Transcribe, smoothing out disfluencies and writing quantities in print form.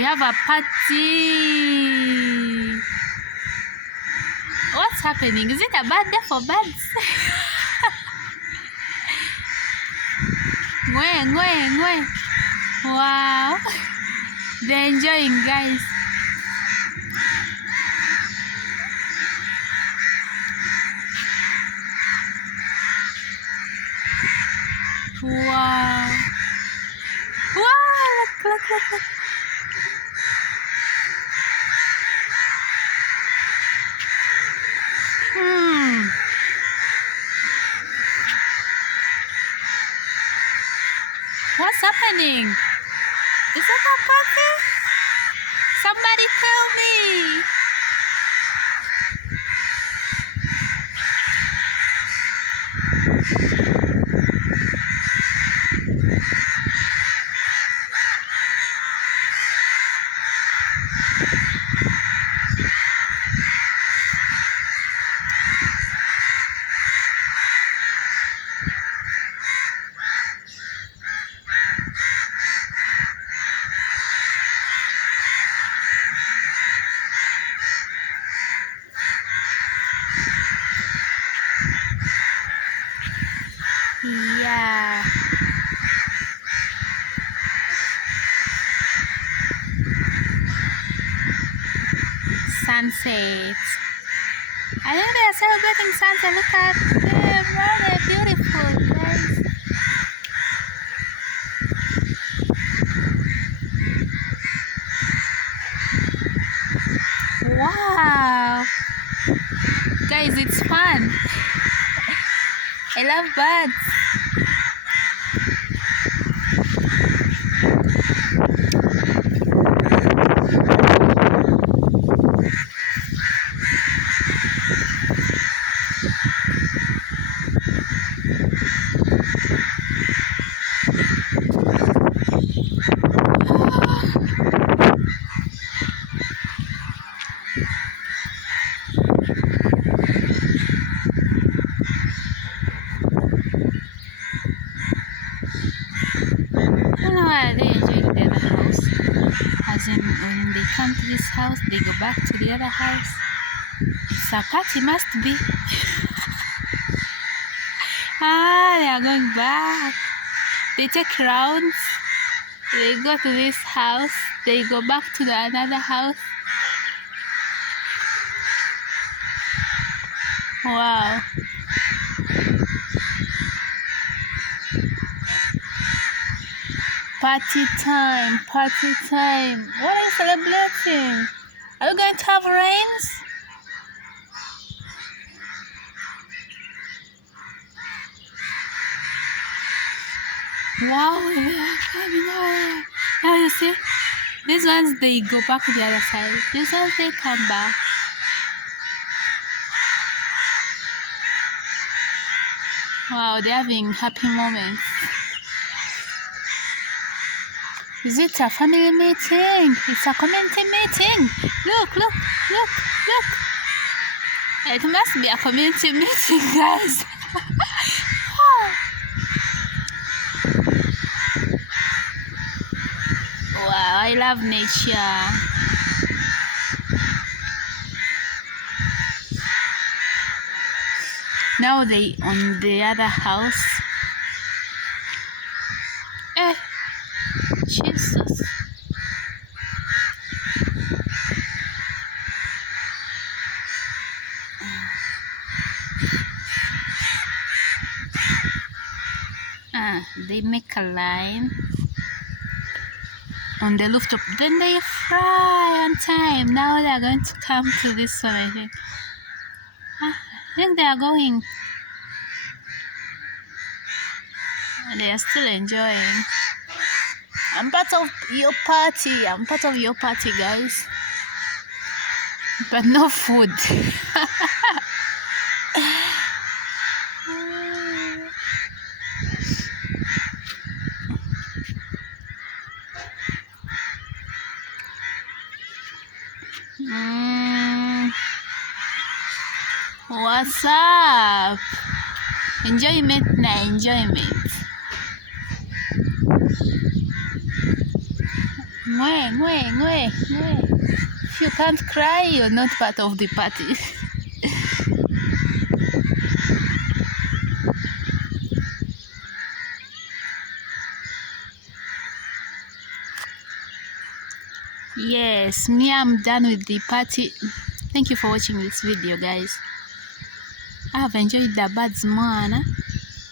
We have a party. What's happening? Is it a bad day for birds? Ngwe. Wow. They're enjoying, guys. Wow. Wow, look. What's happening? Is that a party? Somebody tell me. Yeah. Sunset. I think they are celebrating sunset. Look at them. Oh, they're beautiful, guys. Wow. Guys, it's fun. I love birds. They enjoy the other house. As in, when they come to this house, they go back to the other house. It's a party, must be. They are going back. They take rounds. They go to this house. They go back to another house. Wow. Party time. What are you celebrating? Are you going to have rains? Wow, they are coming out. Now you see, these ones they go back to the other side. These ones they come back. Wow, they're having happy moments. Is it a family meeting? It's a community meeting. Look. It must be a community meeting, guys. Wow, I love nature. Now they on the other house. Jesus. They make a line on the rooftop, then they fly on time. Now they are going to come to this one, I think they are going. They are still enjoying. I'm part of your party, guys, but no food. What's up? Enjoyment. Mwe, mwe, mwe, mwe. If you can't cry, you're not part of the party. Yes, me, I'm done with the party. Thank you for watching this video, guys. I have enjoyed the birds, Moana.